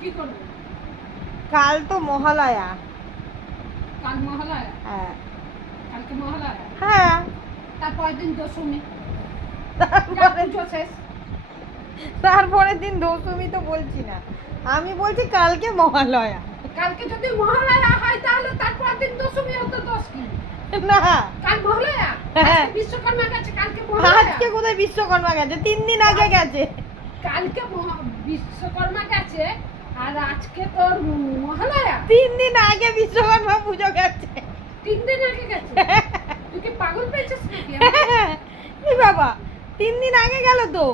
কি করবে? কাল তো মহালয়া। কাল মহালয়া? হ্যাঁ কালকে মহালয়া? হ্যাঁ। তারপরের দিন দশমী। তারপরে পুজো শেষ। তারপরের দিন দশমী তো বলছি না, আমি বলছি কালকে মহালয়া। কালকে যদি মহালয়া হয় তাহলে তারপরের দিন দশমী হতো, দোষ কি? না, কাল মহালয়া? হ্যাঁ। আজকে বিশ্বকর্মা গেছে, কালকে মহালয়া? আজকে কোথায় বিশ্বকর্মা গেছে? 3 দিন আগে গেছে। কালকে বিশ্বকর্মা গেছে আর আজকে তোর মহালয়া। 3 দিন আগে বিশ্বকর্মা পুজো গেছে। 3 দিন আগে গেছে? তুই কি পাগল পেয়েছিস নাকি? এই বাবা, 3 দিন আগে গেল তো।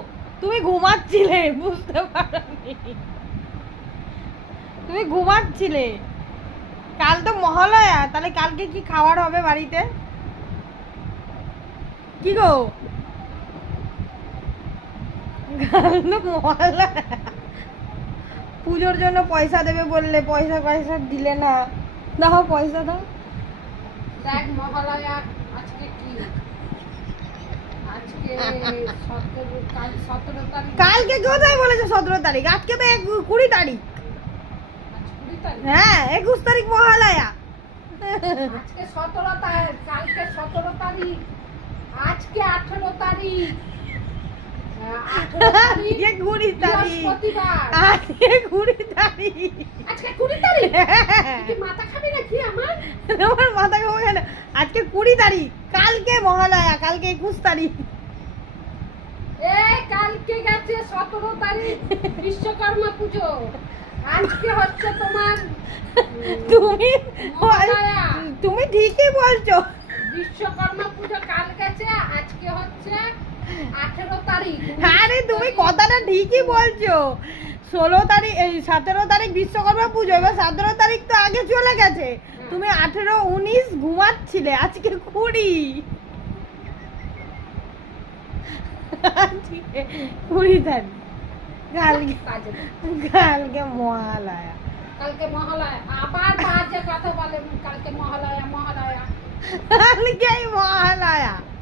তুমি ঘুমাচ্ছিলে, বুঝতে পারোনি। তুমি ঘুমাচ্ছিলে। কাল তো মহালয়া, তাহলে কালকে কি খাবার হবে বাড়িতে? কি গো, কাল তো মহালয়া। পুজোর জন্য পয়সা দেবে বললে, পয়সা পয়সা দিলে না। দাও পয়সা দাও। দেখ মহালয়া আজকে কি? আজকে 17, কাল 17 তারিখ। কালকে কোথায় বলেছে 17 তারিখ? আজকে তো 20 তারিখ। আজ 20 তারিখ। হ্যাঁ 21 তারিখ মহালয়া। আজকে 17 তারিখ, কালকে 17 তারিখ, আজকে 18 তারিখ। 18 তারিখ আজকে 20 তারিখ। বৃহস্পতিবার। আজকে 20 তারিখ। আজকে 20 তারিখ? হ্যাঁ। তুই কি মাথা খাবি নাকি আমার? তোমার মাথা খাবো কেন? আজকে 20 তারিখ, কালকে মহালয়া, কালকে 21 তারিখ। কালকে গেছে 17 তারিখ বিশ্বকর্মা পুজো। আজকে হচ্ছে তোমার তুমি মহালয়া। তুমি ঠিকই বলছো। বিশ্বকর্মা পুজো কাল গেছে, আজকে হচ্ছে 18 তারিখ। আরে তুমি কথাটা ঠিকই বলছো। 16 তারিখ, এই 17 তারিখ বিশ্বকর্মা পুজো, এবার 17 তারিখ তো আগে চলে গেছে। তুমি 18, 19 ঘুমাচ্ছিলে, আজকে 20। 20 তারিখ, কালকে কালকে মহালয়া। কালকে মহালয়া, আবার বাজে কথা বলে কালকে মহালয়া মহালয়া। কালকেই মহালয়া।